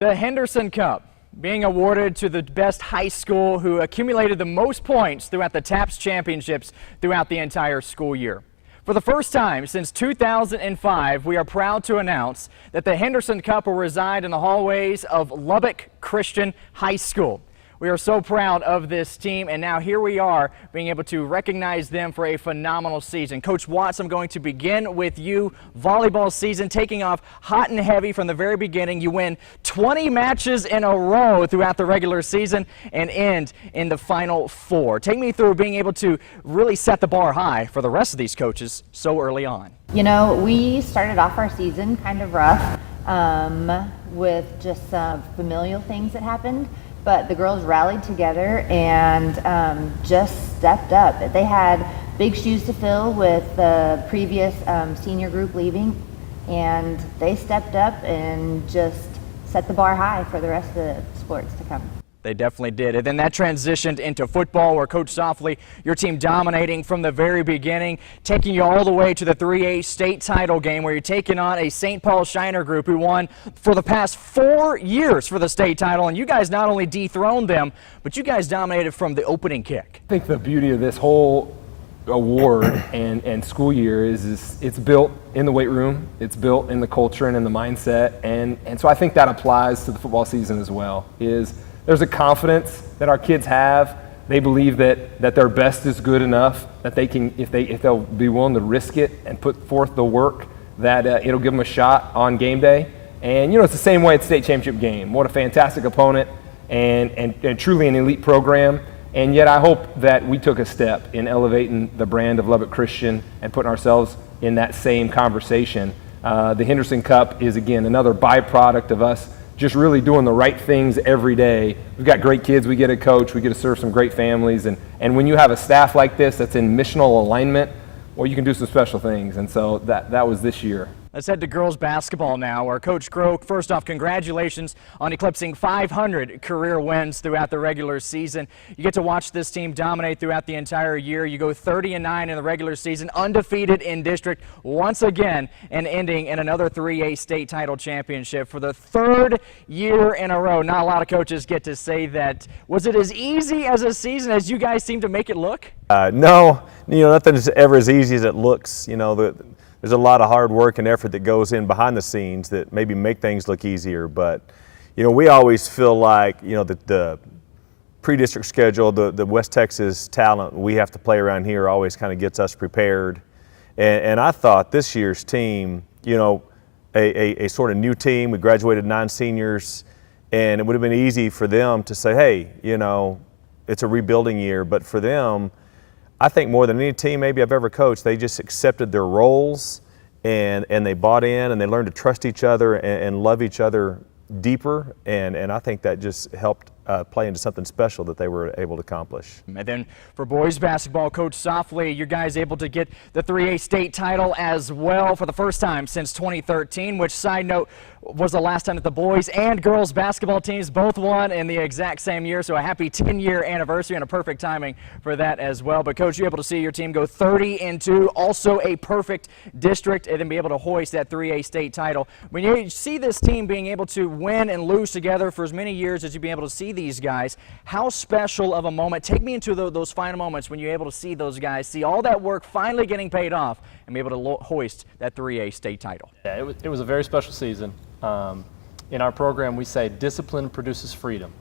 The Henderson Cup being awarded to the best high school who accumulated the most points throughout the TAPPS championships throughout the entire school year. For the first time since 2005, we are proud to announce that the Henderson Cup will reside in the hallways of Lubbock Christian High School. We are so proud of this team, and now here we are being able to recognize them for a phenomenal season. Coach Watts, I'm going to begin with you. Volleyball season taking off hot and heavy from the very beginning. You win 20 matches in a row throughout the regular season and end in the Final Four. Take me through being able to really set the bar high for the rest of these coaches so early on. You know, we started off our season kind of rough with just some familial things that happened. But the girls rallied together and just stepped up. They had big shoes to fill with the previous senior group leaving, and they stepped up and just set the bar high for the rest of the sports to come. They definitely did. And then that transitioned into football, where Coach Softly, your team dominating from the very beginning, taking you all the way to the 3A state title game, where you're taking on a St. Paul Shiner group who won for the past 4 years for the state title. And you guys not only dethroned them, but you guys dominated from the opening kick. I think the beauty of this whole award and school year is it's built in the weight room, it's built in the culture and in the mindset. And so I think that applies to the football season as well. There's a confidence that our kids have. They believe that their best is good enough, that they can, if they'll be willing to risk it and put forth the work, that it'll give them a shot on game day. And you know, it's the same way at the state championship game. What a fantastic opponent and truly an elite program. And yet I hope that we took a step in elevating the brand of Lubbock Christian and putting ourselves in that same conversation. The Henderson Cup is, again, another byproduct of us just really doing the right things every day. We've got great kids, we get to coach, we get to serve some great families, and when you have a staff like this that's in missional alignment, well, you can do some special things, and so that was this year. Let's head to girls basketball now, where Coach Crow, first off, congratulations on eclipsing 500 career wins throughout the regular season. You get to watch this team dominate throughout the entire year. You go 30-9 in the regular season, undefeated in district once again, and ending in another 3A state title championship for the 3rd year in a row. Not a lot of coaches get to say that. Was it as easy as a season as you guys seem to make it look? No, you know, nothing is ever as easy as it looks. You know, there's a lot of hard work and effort that goes in behind the scenes that maybe make things look easier. But, you know, we always feel like, you know, the pre-district schedule, the West Texas talent we have to play around here always kind of gets us prepared. And I thought this year's team, you know, a sort of new team, we graduated 9 seniors, and it would have been easy for them to say, hey, you know, it's a rebuilding year. But for them, I think more than any team maybe I've ever coached, they just accepted their roles and they bought in and they learned to trust each other and love each other deeper, and I think that just helped play into something special that they were able to accomplish. And then for boys basketball, Coach Softly, you guys able to get the 3A state title as well for the first time since 2013, which, side note, was the last time that the boys and girls basketball teams both won in the exact same year. So a happy 10-year anniversary and a perfect timing for that as well. But Coach, you're able to see your team go 30-2, also a perfect district, and then be able to hoist that 3A state title. When you see this team being able to win and lose together for as many years as you've been able to see these guys, how special of a moment? Take me into those final moments when you're able to see those guys, see all that work finally getting paid off, and be able to hoist that 3A state title. Yeah, it was a very special season. In our program, we say discipline produces freedom.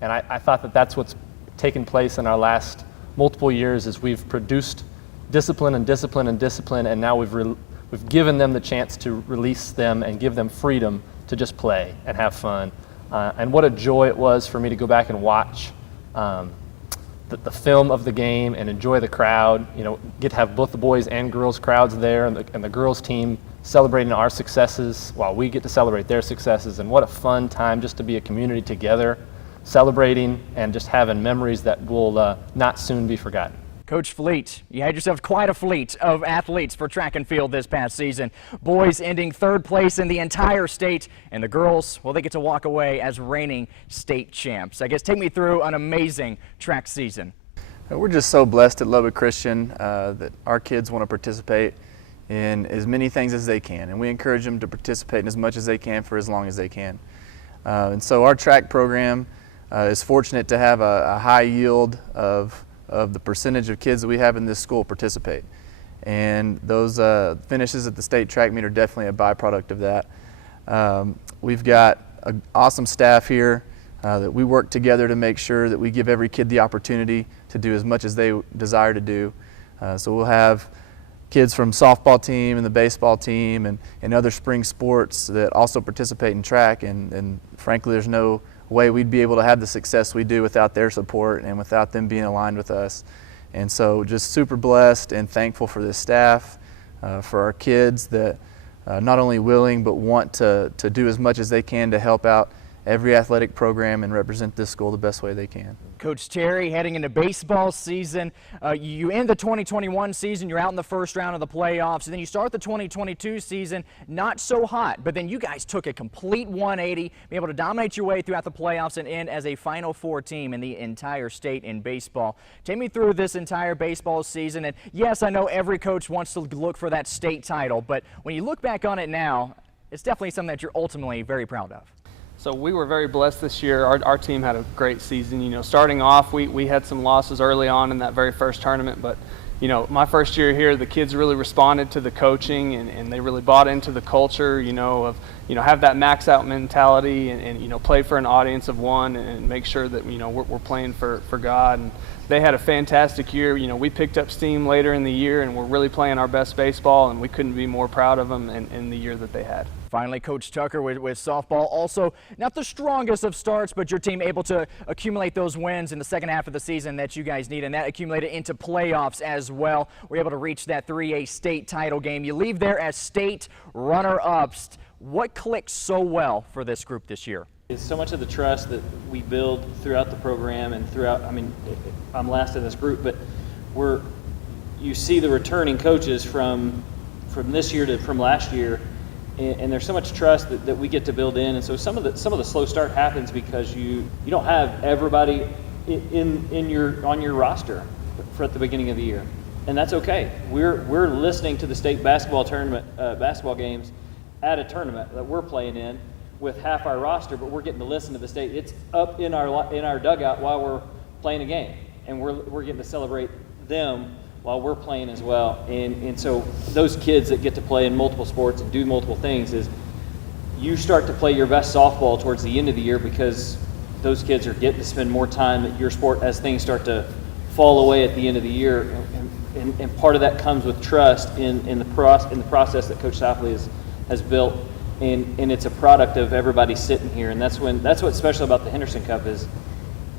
And I thought that that's what's taken place in our last multiple years, is we've produced discipline and discipline and discipline, and now we've given them the chance to release them and give them freedom to just play and have fun. And what a joy it was for me to go back and watch the film of the game and enjoy the crowd. You know, get to have both the boys and girls crowds there, and the girls team celebrating our successes while we get to celebrate their successes. And what a fun time just to be a community together, celebrating and just having memories that will not soon be forgotten. Coach Fleet, you had yourself quite a fleet of athletes for track and field this past season. Boys ending 3rd place in the entire state, and the girls, well, they get to walk away as reigning state champs. I guess take me through an amazing track season. We're just so blessed at Lubbock Christian that our kids want to participate in as many things as they can, and we encourage them to participate in as much as they can for as long as they can. And so our track program is fortunate to have a high yield of the percentage of kids that we have in this school participate. And those finishes at the state track meet are definitely a byproduct of that. We've got an awesome staff here that we work together to make sure that we give every kid the opportunity to do as much as they desire to do. So we'll have kids from softball team and the baseball team and other spring sports that also participate in track, and frankly there's no way we'd be able to have the success we do without their support and without them being aligned with us. And so just super blessed and thankful for this staff, for our kids that not only willing but want to do as much as they can to help out every athletic program and represent this school the best way they can. Coach Terry, heading into baseball season, you end the 2021 season, you're out in the first round of the playoffs, and then you start the 2022 season not so hot, but then you guys took a complete 180, be able to dominate your way throughout the playoffs and end as a Final Four team in the entire state in baseball. Take me through this entire baseball season, and yes, I know every coach wants to look for that state title, but when you look back on it now, it's definitely something that you're ultimately very proud of. So we were very blessed this year. Our team had a great season. You know, starting off, we had some losses early on in that very first tournament, but you know, my first year here, the kids really responded to the coaching and they really bought into the culture, you know, of, you know, have that max out mentality and you know, play for an audience of one and make sure that, you know, we're playing for God. And they had a fantastic year. You know, we picked up steam later in the year and we're really playing our best baseball, and we couldn't be more proud of them in the year that they had. Finally, Coach Tucker with softball, also not the strongest of starts, but your team able to accumulate those wins in the second half of the season that you guys need, and that accumulated into playoffs as well. We're able to reach that 3A state title game. You leave there as state runner-ups. What clicked so well for this group this year? It's so much of the trust that we build throughout the program and throughout, I mean, I'm last in this group, but you see the returning coaches from this year to from last year, and there's so much trust that we get to build in. And so some of the slow start happens because you don't have everybody on your roster for at the beginning of the year, and that's okay. We're listening to the state basketball tournament, basketball games at a tournament that we're playing in with half our roster, but we're getting to listen to the state. It's up in our dugout while we're playing a game, and we're getting to celebrate them while we're playing as well. And so those kids that get to play in multiple sports and do multiple things, is you start to play your best softball towards the end of the year because those kids are getting to spend more time at your sport as things start to fall away at the end of the year. And part of that comes with trust in the process that Coach Sopley has built. And it's a product of everybody sitting here, and that's what's special about the Henderson Cup is,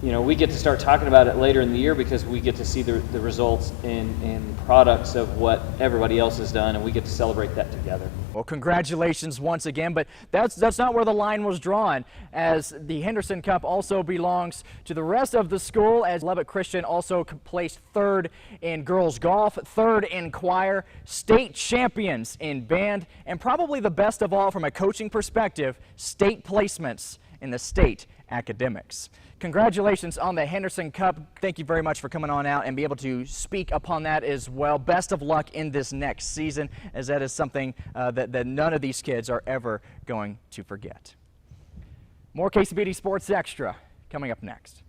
you know, we get to start talking about it later in the year because we get to see the results and products of what everybody else has done, and we get to celebrate that together. Well, congratulations once again, but that's not where the line was drawn, as the Henderson Cup also belongs to the rest of the school, as Lubbock Christian also placed third in girls golf, third in choir, state champions in band, and probably the best of all from a coaching perspective, state placements in the state academics. Congratulations on the Henderson Cup. Thank you very much for coming on out and be able to speak upon that as well. Best of luck in this next season, as that is something that none of these kids are ever going to forget. More KCBD Sports Extra coming up next.